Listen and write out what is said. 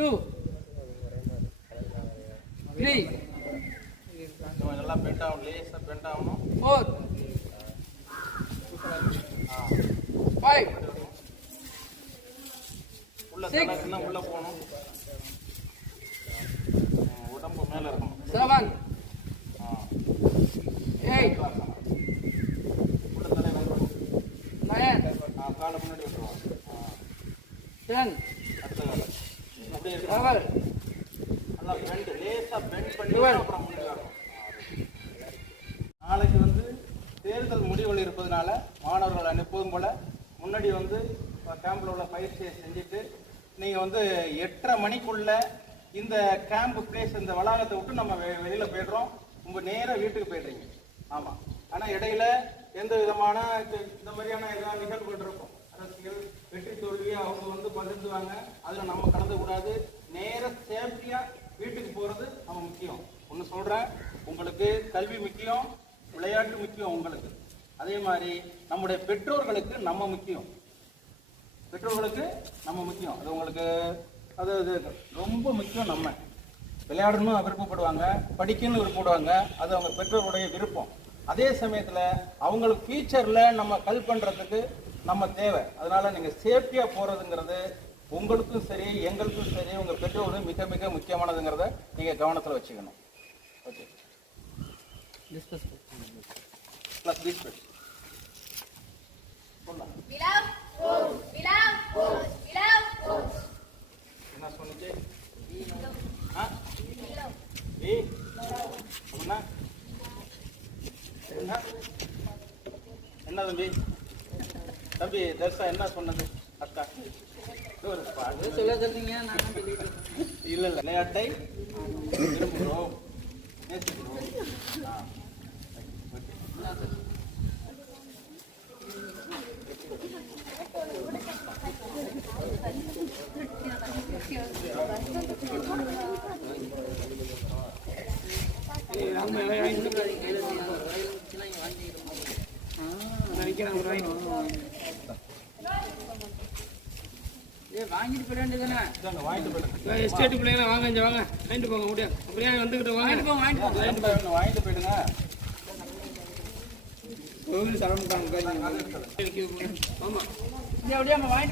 2 3 நல்லா பெண்ட் ஆகணும், லேசாக பெண்ட் ஆகணும். 4 5 உள்ள தலை உள்ள போகணும், உடம்பு மேலே இருக்கணும். 7 8 உள்ள தலை வரணும். 9 காலை முன்னாடி விட்டுருவோம். 10 அடுத்த காலை அப்படியே 11 நல்லா பெண்ட், லேசாக பெண்ட் பண்ணி அப்புறம் முன்னாடி வரணும். நாளைக்கு வந்து தேர்தல் முடிவுகள் இருப்பதனால மாணவர்கள் எப்போதும் போல முன்னாடி வந்து கேம்பில் உள்ள பயிற்சியை செஞ்சுட்டு நீங்கள் வந்து 8:30 மணிக்குள்ள இந்த கேம்ப் பிளேஸ் இந்த வளாகத்தை விட்டு நம்ம வெளியில் போய்டுறோம். உங்கள் நேராக வீட்டுக்கு போய்டுறீங்க. ஆமாம், ஆனால் இடையில எந்த விதமான இந்த மாதிரியான ஏதாவது நிகழ்வுகள் இருக்கும், அரசியல் வெற்றி தோல்வியை அவங்க வந்து பகிர்ந்துவாங்க, அதில் நம்ம கலந்துக்கூடாது. நேராக சேஃப்டியாக வீட்டுக்கு போகிறது நம்ம முக்கியம். ஒன்று சொல்கிறேன், உங்களுக்கு கல்வி முக்கியம், விளையாட்டு முக்கியம் உங்களுக்கு. அதே மாதிரி நம்முடைய பெற்றோர்களுக்கு நம்ம முக்கியம், பெற்றோர்களுக்கு நம்ம முக்கியம். அது உங்களுக்கு அது ரொம்ப முக்கியம். நம்ம விளையாடணும் விருப்பப்படுவாங்க, படிக்கணும்னு விருப்பப்படுவாங்க, அது அவங்க பெற்றோருடைய விருப்பம். அதே சமயத்தில் அவங்களுக்கு ஃபியூச்சரில் நம்ம கல் பண்ணுறதுக்கு நம்ம தேவை. அதனால் நீங்கள் சேஃப்டியாக போகிறதுங்கிறது உங்களுக்கும் சரி எங்களுக்கும் சரி உங்கள் பெற்றோரும் மிக மிக முக்கியமானதுங்கிறத நீங்கள் கவனத்தில் வச்சுக்கணும். ஓகே, டிஸ்கஸ் ப்ளஸ் டிஸ்கஸ் சொல்லலாம். என்ன சொன்னீங்க? என்ன தம்பி தம்பி தர்ஷா என்ன சொன்னது அக்கா? இல்ல இல்ல, விளையாட்டை விரும்புகிறோம், நேசிக்கிறோம். வாங்கிட்டு போயிட வேண்டியதானே? வாங்கிட்டு போயிடுங்க. எஸ்டேட் பிள்ளைங்க வாங்க, இங்க வாங்க, வாங்கிட்டு போங்க. முடியாது அப்படியே வந்துகிட்டு வாங்கிட்டு போங்க, வாங்கிட்டு போயிடுங்க. கோவில் சரவணன் ஆமா அப்படியே வாங்கிட்டு